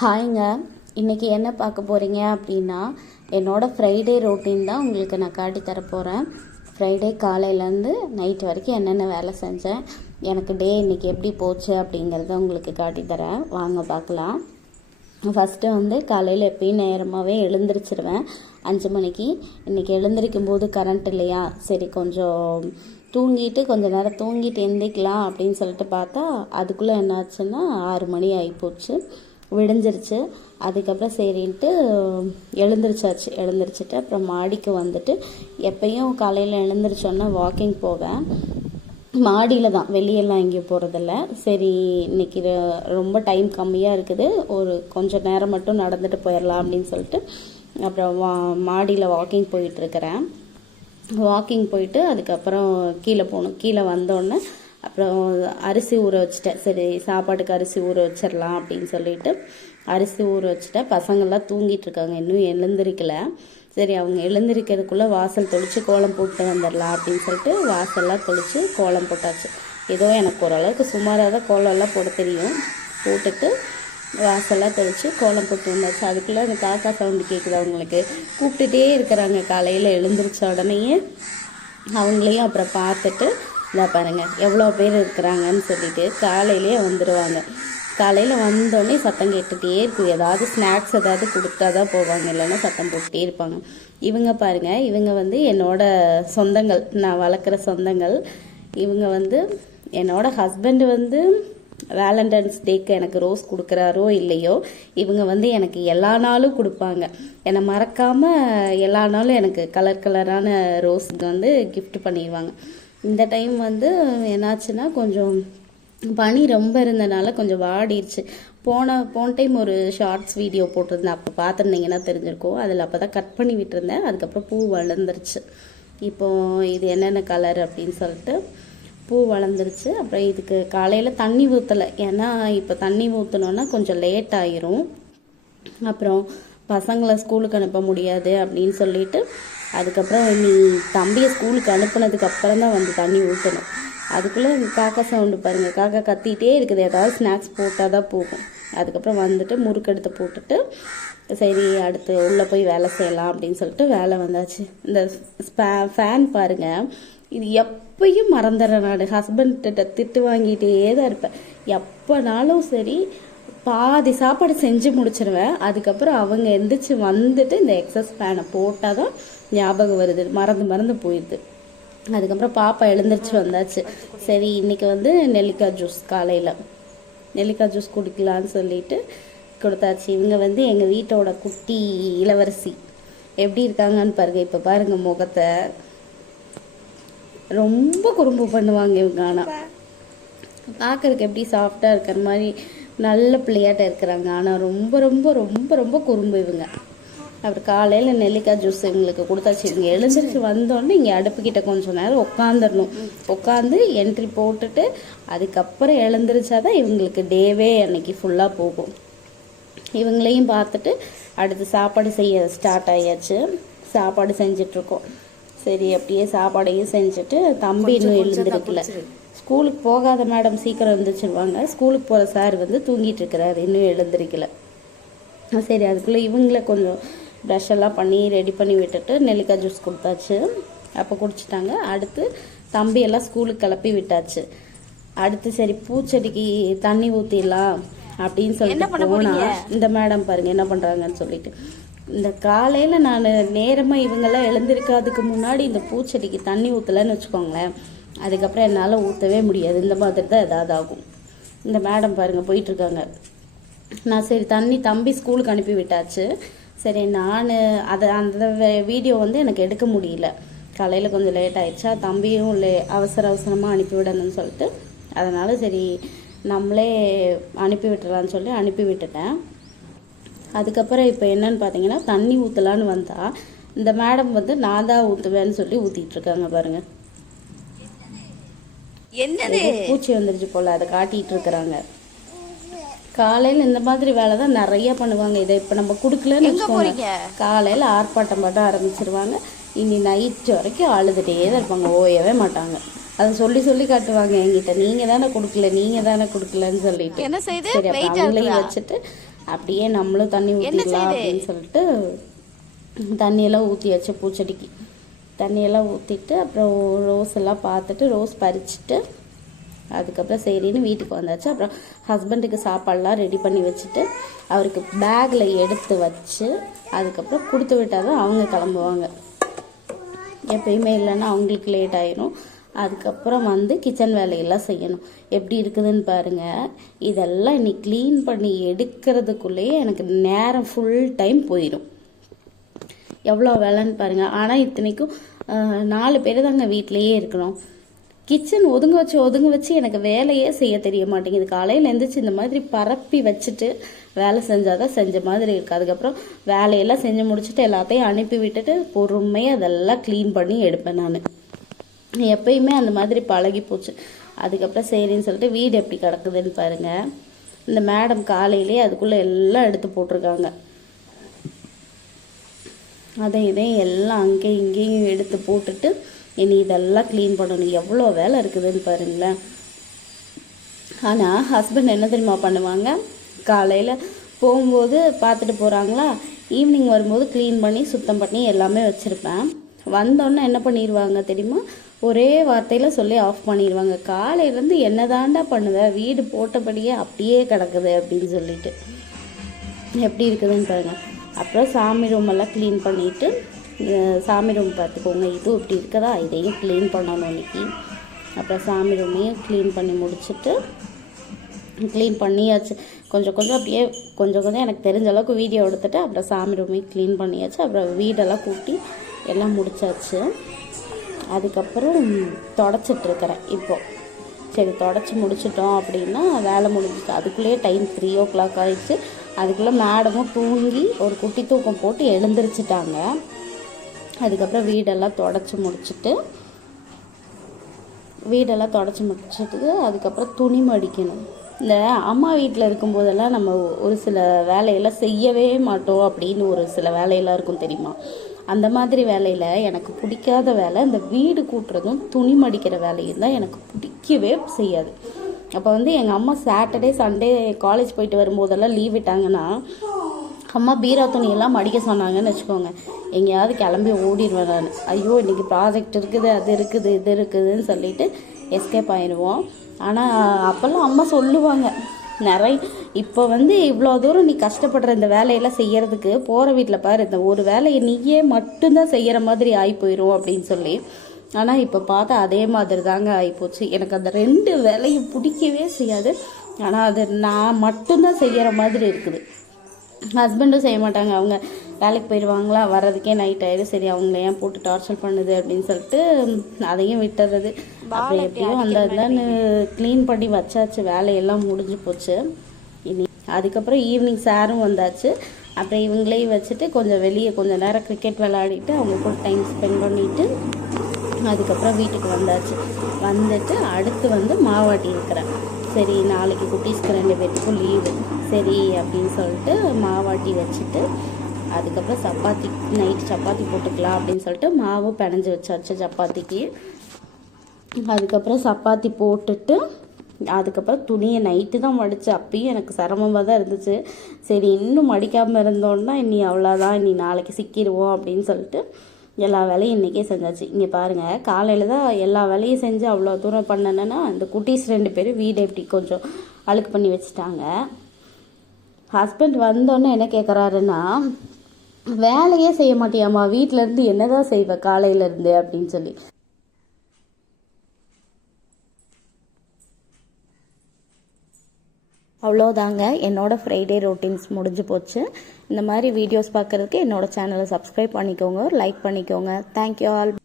ஹாய்ங்க. இன்றைக்கி என்ன பார்க்க போகிறீங்க அப்படின்னா, என்னோடய ஃப்ரைடே ரொட்டீன் தான் உங்களுக்கு நான் காட்டி தரப்போகிறேன். ஃப்ரைடே காலையிலேருந்து நைட் வரைக்கும் என்னென்ன வேலை செஞ்சேன், எனக்கு டே இன்றைக்கி எப்படி போச்சு அப்படிங்கிறத உங்களுக்கு காட்டித்தரேன். வாங்க பார்க்கலாம். ஃபஸ்ட்டு காலையில் எப்பயும் நேரமாகவே எழுந்திரிச்சிடுவேன் 5 மணிக்கு. இன்றைக்கி எழுந்திரிக்கும் போது கரண்ட் இல்லையா, சரி கொஞ்சம் தூங்கிட்டு கொஞ்சம் நேரம் தூங்கிட்டு எந்திரிக்கலாம் அப்படின்னு சொல்லிட்டு பார்த்தா அதுக்குள்ளே என்னாச்சுன்னா 6 மணி ஆகிப்போச்சு, விடிஞ்சிருச்சு. அதுக்கப்புறம் சரின்ட்டு எழுந்திரிச்சிட்டு அப்புறம் மாடிக்கு வந்துட்டு எப்பயும் காலையில் எழுந்திரிச்சோன்னா வாக்கிங் போவேன். மாடியில் தான், வெளியெல்லாம் எங்கேயும் போகிறதில்ல. சரி இன்றைக்கி ரொம்ப டைம் கம்மியாக இருக்குது, ஒரு கொஞ்சம் நேரம் மட்டும் நடந்துட்டு போயிடலாம் அப்படின்னு சொல்லிட்டு அப்புறம் மாடியில் வாக்கிங் போயிட்டுருக்கிறேன். வாக்கிங் போயிட்டு அதுக்கப்புறம் கீழே போகணும். கீழே வந்தோடனே அப்புறம் அரிசி ஊற வச்சுட்டேன். சரி சாப்பாட்டுக்கு அரிசி ஊற வச்சிடலாம் அப்படின்னு சொல்லிட்டு அரிசி ஊற வச்சுட்டேன். பசங்கள்லாம் தூங்கிட்டு இருக்காங்க, இன்னும் எழுந்திரிக்கல. சரி அவங்க எழுந்திரிக்கிறதுக்குள்ளே வாசல் தொளித்து கோலம் போட்டு வந்துடலாம் அப்படின்னு சொல்லிட்டு வாசல்லாம் தொளித்து கோலம் போட்டாச்சு. ஏதோ எனக்கு ஓரளவுக்கு சுமாராக தான் கோலம்லாம் போட தெரியும். போட்டுட்டு வாசல்லாம் தெளித்து கோலம் போட்டு வந்தாச்சு. அதுக்குள்ளே அந்த காக்கா சவுண்டு கேட்குது. அவங்களுக்கு கூப்பிட்டுட்டே இருக்கிறாங்க. காலையில் எழுந்திரிச்ச உடனேயே அவங்களையும் அப்புறம் பார்த்துட்டு இதை பாருங்கள் எவ்வளோ பேர் இருக்கிறாங்கன்னு சொல்லிட்டு காலையிலே வந்துடுவாங்க. காலையில் வந்தோடனே சத்தம் கேட்டுகிட்டே இருக்கும். ஏதாவது ஸ்நாக்ஸ் ஏதாவது கொடுத்தா தான் போவாங்க, இல்லைன்னா சத்தம் போட்டுகிட்டே இருப்பாங்க. இவங்க பாருங்கள், இவங்க என்னோட சொந்தங்கள், நான் வளர்க்குற சொந்தங்கள். இவங்க என்னோட ஹஸ்பண்டு வேலண்டைன்ஸ் டேக்கு எனக்கு ரோஸ் கொடுக்குறாரோ இல்லையோ, இவங்க எனக்கு எல்லா நாளும் கொடுப்பாங்க. என்னை மறக்காமல் எல்லா நாளும் எனக்கு கலர் கலரான ரோஸ் கிஃப்ட் பண்ணிடுவாங்க. இந்த டைம் என்னாச்சுன்னா கொஞ்சம் பனி ரொம்ப இருந்தனால கொஞ்சம் வாடிடுச்சு. போன டைம் ஒரு ஷார்ட்ஸ் வீடியோ போட்டிருந்தேன், அப்போ பார்த்துருந்தீங்கன்னா தெரிஞ்சிருக்கும். அதில் அப்போ தான் கட் பண்ணி விட்டுருந்தேன். அதுக்கப்புறம் பூ வளர்ந்துருச்சு. இப்போது இது என்னென்ன கலர் அப்படின்னு சொல்லிட்டு பூ வளர்ந்துருச்சு. அப்புறம் இதுக்கு காலையில் தண்ணி ஊற்றலை, ஏன்னா இப்போ தண்ணி ஊற்றினோன்னா கொஞ்சம் லேட் ஆயிரும். அப்புறம் பசங்களை ஸ்கூலுக்கு அனுப்ப முடியாது அப்படின்னு சொல்லிட்டு அதுக்கப்புறம் நீ தம்பியை ஸ்கூலுக்கு அனுப்புனதுக்கு அப்புறம் தான் தண்ணி ஊற்றணும். அதுக்குள்ளே காக்கா சவுண்டு பாருங்கள், காக்கா கத்திகிட்டே இருக்குது. ஏதாவது ஸ்நாக்ஸ் போட்டால் தான் போகும். அதுக்கப்புறம் முறுக்கெடுத்து போட்டுட்டு சரி அடுத்து உள்ளே போய் வேலை செய்யலாம் அப்படின்னு சொல்லிட்டு வேலை வந்தாச்சு. இந்த ஃபேன் பாருங்கள், இது எப்பயும் மறந்துடுறேன். நான் ஹஸ்பண்ட்கிட்ட திட்டு வாங்கிட்டே தான் இருப்பேன். எப்போனாலும் சரி பாதி சாப்பாடு செஞ்சு முடிச்சிடுவேன். அதுக்கப்புறம் அவங்க எந்திரிச்சு வந்துட்டு இந்த எக்ஸஸ் ஃபேனை போட்டால் தான் ஞாபகம் வருது, மறந்து போயிடுது. அதுக்கப்புறம் பாப்பா எழுந்திரிச்சு வந்தாச்சு. சரி இன்றைக்கி நெல்லிக்காய் ஜூஸ், காலையில் நெல்லிக்காய் ஜூஸ் குடிக்கலான்னு சொல்லிட்டு கொடுத்தாச்சு. இவங்க எங்கள் வீட்டோட குட்டி இளவரசி. எப்படி இருக்காங்கன்னு பாருங்கள். இப்போ பாருங்கள் முகத்தை, ரொம்ப குறும்பு பண்ணுவாங்க இவங்க. ஆனால் பார்க்குறதுக்கு எப்படி சாஃப்டாக இருக்கிற மாதிரி நல்ல பிள்ளையாட்ட இருக்கிறாங்க. ஆனால் ரொம்ப ரொம்ப ரொம்ப ரொம்ப குறும்பு இவங்க. அப்புறம் காலையில் நெல்லிக்காய் ஜூஸ் இவங்களுக்கு கொடுத்தாச்சு. இவங்க எழுந்திரிச்சு வந்தோடனே இங்கே அடுப்புக்கிட்ட கொஞ்சம் நேரம் உட்காந்துடணும். உட்காந்து என்ட்ரி போட்டுட்டு அதுக்கப்புறம் எழுந்திரிச்சாதான் இவங்களுக்கு டேவே அன்னைக்கு ஃபுல்லாக போகும். இவங்களையும் பார்த்துட்டு அடுத்து சாப்பாடு செய்ய ஸ்டார்ட் ஆயாச்சு. சாப்பாடு செஞ்சிட்ருக்கோம். சரி அப்படியே சாப்பாடையும் செஞ்சுட்டு தம்பி இன்னும் எழுந்திருக்கல. ஸ்கூலுக்கு போகாத மேடம் சீக்கிரம் எழுந்திரிச்சிருவாங்க. ஸ்கூலுக்கு போகிற சார் தூங்கிட்டு இருக்கிறாரு, இன்னும் எழுந்திரிக்கல. சரி அதுக்குள்ளே இவங்கள கொஞ்சம் ப்ரஷ் எல்லாம் பண்ணி ரெடி பண்ணி விட்டுட்டு நெல்லிக்காய் ஜூஸ் கொடுத்தாச்சு. அப்போ குடிச்சிட்டாங்க. அடுத்து தம்பியெல்லாம் ஸ்கூலுக்கு கிளப்பி விட்டாச்சு. அடுத்து சரி பூச்செடிக்கு தண்ணி ஊற்றிடலாம் அப்படின்னு சொல்லிட்டு போனால் இந்த மேடம் பாருங்கள் என்ன பண்ணுறாங்கன்னு சொல்லிட்டு, இந்த காலையில் நான் நேரமாக இவங்கெல்லாம் எழுந்திருக்காதுக்கு முன்னாடி இந்த பூச்செடிக்கு தண்ணி ஊற்றலைன்னு வச்சுக்கோங்களேன், அதுக்கப்புறம் என்னால் ஊற்றவே முடியாது. இந்த மாதிரி தான் ஏதாவது ஆகும். இந்த மேடம் பாருங்கள் போயிட்டுருக்காங்க. நான் சரி தம்பி ஸ்கூலுக்கு அனுப்பி விட்டாச்சு. சரி நான் அந்த வீடியோ எனக்கு எடுக்க முடியல. காலையில் கொஞ்சம் லேட் ஆயிடுச்சா, தம்பியும் அவசரமாக அனுப்பி விடணும்னு சொல்லிட்டு அதனால் சரி நம்மளே அனுப்பி விட்டுறலான்னு சொல்லி அனுப்பி விட்டுட்டேன். அதுக்கப்புறம் இப்போ என்னன்னு பார்த்தீங்கன்னா தண்ணி ஊற்றலான்னு வந்தால் இந்த மேடம் நான் தான் ஊற்றுவேன்னு சொல்லி ஊற்றிட்டுருக்காங்க பாருங்கள். பூச்சி வந்துருச்சு போல், அதை காட்டிகிட்டு இருக்கிறாங்க. காலையில் இந்த மாதிரி வேலை தான் நிறைய பண்ணுவாங்க. இதை இப்போ நம்ம கொடுக்கலன்னு வச்சுக்கோங்க, காலையில் ஆர்ப்பாட்டம் பாட்ட ஆரம்பிச்சிருவாங்க. இனி நைட்டு வரைக்கும் அழுதுகிட்டே தான் இருப்பாங்க, ஓயவே மாட்டாங்க. அதை சொல்லி காட்டுவாங்க என்கிட்ட, நீங்கள் தானே கொடுக்கலன்னு சொல்லிட்டு. சரி அவங்களையும் வச்சுட்டு அப்படியே நம்மளும் தண்ணி ஊற்றிடலாம் அப்படின்னு சொல்லிட்டு தண்ணியெல்லாம் ஊற்றியாச்சு. பூச்செடிக்கு தண்ணியெல்லாம் ஊற்றிட்டு அப்புறம் ரோஸ் எல்லாம் பார்த்துட்டு ரோஸ் பறிச்சுட்டு அதுக்கப்புறம் சரின்னு வீட்டுக்கு வந்தாச்சு. அப்புறம் ஹஸ்பண்டுக்கு சாப்பாடெலாம் ரெடி பண்ணி வச்சுட்டு அவருக்கு பேக்கில் எடுத்து வச்சு அதுக்கப்புறம் கொடுத்து விட்டால் தான் அவங்க கிளம்புவாங்க. எப்பயுமே இல்லைன்னா அவங்களுக்கு லேட் ஆயிரும். அதுக்கப்புறம் வந்து கிச்சன் வேலையெல்லாம் செய்யணும். எப்படி இருக்குதுன்னு பாருங்கள். இதெல்லாம் இன்னைக்கு க்ளீன் பண்ணி எடுக்கிறதுக்குள்ளேயே எனக்கு நேரம் ஃபுல் டைம் போயிடும். எவ்வளோ வேலைன்னு பாருங்கள். ஆனால் இத்தனைக்கும் 4 பேர் தாங்க வீட்டிலையே இருக்கணும். கிச்சன் ஒதுங்க வச்சு எனக்கு வேலையே செய்ய தெரிய மாட்டேங்குது. காலையில் எழுந்திரிச்சு இந்த மாதிரி பரப்பி வச்சுட்டு வேலை செஞ்சால் தான் செஞ்ச மாதிரி இருக்குது. அதுக்கப்புறம் வேலையெல்லாம் செஞ்சு முடிச்சுட்டு எல்லாத்தையும் அனுப்பி விட்டுட்டு பொறுமையாக அதெல்லாம் க்ளீன் பண்ணி எடுப்பேன். நான் எப்பயுமே அந்த மாதிரி பழகி போச்சு. அதுக்கப்புறம் சரின்னு சொல்லிட்டு வீடு எப்படி கிடக்குதுன்னு பாருங்கள். இந்த மேடம் காலையிலே அதுக்குள்ளே எல்லாம் எடுத்து போட்டிருக்காங்க. இதையும் எல்லாம் அங்கேயும் இங்கேயும் எடுத்து போட்டுட்டு இனி இதெல்லாம் க்ளீன் பண்ணணும். எவ்வளோ வேலை இருக்குதுன்னு பாருங்களேன். ஆனால் ஹஸ்பண்ட் என்ன தெரியுமா பண்ணுவாங்க, காலையில் போகும்போது பார்த்துட்டு போகிறாங்களா, ஈவினிங் வரும்போது க்ளீன் பண்ணி சுத்தம் பண்ணி எல்லாமே வச்சுருப்பேன். வந்தோன்னே என்ன பண்ணிடுவாங்க தெரியுமா, ஒரே வார்த்தையில் சொல்லி ஆஃப் பண்ணிடுவாங்க. காலையிலேருந்து என்ன தாண்டா பண்ணுவேன், வீடு போட்டபடியே அப்படியே கிடக்குது அப்படின்னு சொல்லிட்டு. எப்படி இருக்குதுன்னு பாருங்கள். அப்புறம் சாமி ரூமெல்லாம் க்ளீன் பண்ணிவிட்டு, சாமி ரூம் பார்த்துக்கோங்க, இதுவும் இப்படி இருக்கதா, இதையும் க்ளீன் பண்ணணும் இன்னைக்கு. அப்புறம் சாமி ரூமையும் க்ளீன் பண்ணி முடிச்சுட்டு க்ளீன் பண்ணியாச்சு. கொஞ்சம் அப்படியே கொஞ்சம் எனக்கு தெரிஞ்ச அளவுக்கு வீடியோ எடுத்துகிட்டு அப்புறம் சாமி ரூமையும் க்ளீன் பண்ணியாச்சு. அப்புறம் வீடெல்லாம் கூட்டி எல்லாம் முடிச்சாச்சு. அதுக்கப்புறம் தொடச்சிட்ருக்கிறேன் இப்போது. சரி தொடச்சி முடிச்சிட்டோம் அப்படின்னா வேலை முடிஞ்சிச்சு. அதுக்குள்ளேயே டைம் 3 o'clock ஆகிடுச்சு. அதுக்குள்ளே மேடமும் தூங்கி ஒரு குட்டி தூக்கம் போட்டு எழுந்திரிச்சிட்டாங்க. அதுக்கப்புறம் வீடெல்லாம் தொடச்சி முடிச்சுட்டு அதுக்கப்புறம் துணி மடிக்கணும். இந்த அம்மா வீட்டில் இருக்கும்போதெல்லாம் நம்ம ஒரு சில வேலையெல்லாம் செய்யவே மாட்டோம் அப்படின்னு ஒரு சில வேலையெல்லாம் இருக்கும் தெரியுமா. அந்த மாதிரி வேலையில் எனக்கு பிடிக்காத வேலை இந்த வீடு கூட்டுறதும் துணி மடிக்கிற வேலையும் தான் எனக்கு பிடிக்கவே செய்யாது. அப்போ வந்து எங்கள் அம்மா சாட்டர்டே சண்டே காலேஜ் போயிட்டு வரும்போதெல்லாம் லீவ் விட்டாங்கன்னா அம்மா பீரா துணியெல்லாம் மடிக்க சொன்னாங்கன்னு வச்சுக்கோங்க, எங்கேயாவது கிளம்பி ஓடிடுவேன் நான். ஐயோ இன்றைக்கி ப்ராஜெக்ட் இருக்குது, அது இருக்குது, இது இருக்குதுன்னு சொல்லிட்டு எஸ்கேப் ஆயிடுவோம். ஆனால் அப்போல்லாம் அம்மா சொல்லுவாங்க நிறைய, இப்போ வந்து இவ்வளோ தூரம் நீ கஷ்டப்படுற இந்த வேலையெல்லாம் செய்யறதுக்கு போகிற வீட்டில் பாரு, இந்த ஒரு வேலையை நீயே மட்டும்தான் செய்கிற மாதிரி ஆகி போயிடும் அப்படின்னு சொல்லி. ஆனால் இப்போ பார்த்தா அதே மாதிரி தாங்க ஆகிப்போச்சு. எனக்கு அந்த 2 வேலையும் பிடிக்கவே செய்யாது. ஆனால் அது நான் மட்டும்தான் செய்கிற மாதிரி இருக்குது. ஹஸ்பண்டும் செய்ய மாட்டாங்க, அவங்க வேலைக்கு போயிடுவாங்களா, வர்றதுக்கே நைட் ஆகிடும். சரி அவங்கள ஏன் போட்டு டார்ச்சர் பண்ணுது அப்படின்னு சொல்லிட்டு அதையும் விட்டுறது. அப்புறம் எப்படியும் அந்த க்ளீன் பண்ணி வச்சாச்சு, வேலையெல்லாம் முடிஞ்சு போச்சு. இனி அதுக்கப்புறம் ஈவினிங் சாரும் வந்தாச்சு. அப்புறம் இவங்களையும் வச்சுட்டு கொஞ்சம் வெளியே கொஞ்சம் நேரம் கிரிக்கெட் விளையாடிட்டு அவங்க கூட டைம் ஸ்பெண்ட் பண்ணிவிட்டு அதுக்கப்புறம் வீட்டுக்கு வந்தாச்சு. வந்துட்டு அடுத்து வந்து மாவாட்டி இருக்கிறேன். சரி நாளைக்கு குட்டீஸ்க்கு 2 பேருக்கும் லீவு, சரி அப்படின்னு சொல்லிட்டு மாவாட்டி வச்சுட்டு அதுக்கப்புறம் நைட்டு சப்பாத்தி போட்டுக்கலாம் அப்படின்னு சொல்லிட்டு மாவு பிணைஞ்சி வச்சாச்சு சப்பாத்திக்கு. அதுக்கப்புறம் சப்பாத்தி போட்டுட்டு அதுக்கப்புறம் துணியை நைட்டு தான் மடித்து, அப்பயும் எனக்கு சிரமமாக தான் இருந்துச்சு. சரி இன்னும் மடிக்காமல் இருந்தோன்னா இனி அவ்வளோதான், இனி நாளைக்கு சிக்கிடுவோம் அப்படின்னு சொல்லிட்டு எல்லா வேலையும் இன்றைக்கே செஞ்சாச்சு. இங்கே பாருங்கள், காலையில் தான் எல்லா வேலையும் செஞ்சு அவ்வளோ தூரம் பண்ணேன்னா இந்த குட்டீஸ் 2 பேரும் வீடை எப்படி கொஞ்சம் அழுக்கு பண்ணி வச்சுட்டாங்க. ஹஸ்பண்ட் வந்தோன்னே என்ன கேட்குறாருன்னா, வேலையே செய்ய மாட்டியாம்மா, வீட்டிலேருந்து என்னதான் செய்வேன் காலையிலேருந்து அப்படின்னு சொல்லி. அவ்வளோதாங்க, என்னோடய ஃப்ரைடே ரொட்டீன்ஸ் முடிஞ்சு போச்சு. இந்த மாதிரி வீடியோஸ் பார்க்குறதுக்கு என்னோடய சேனலை சப்ஸ்கிரைப் பண்ணிக்கோங்க, லைக் பண்ணிக்கோங்க. Thank you all.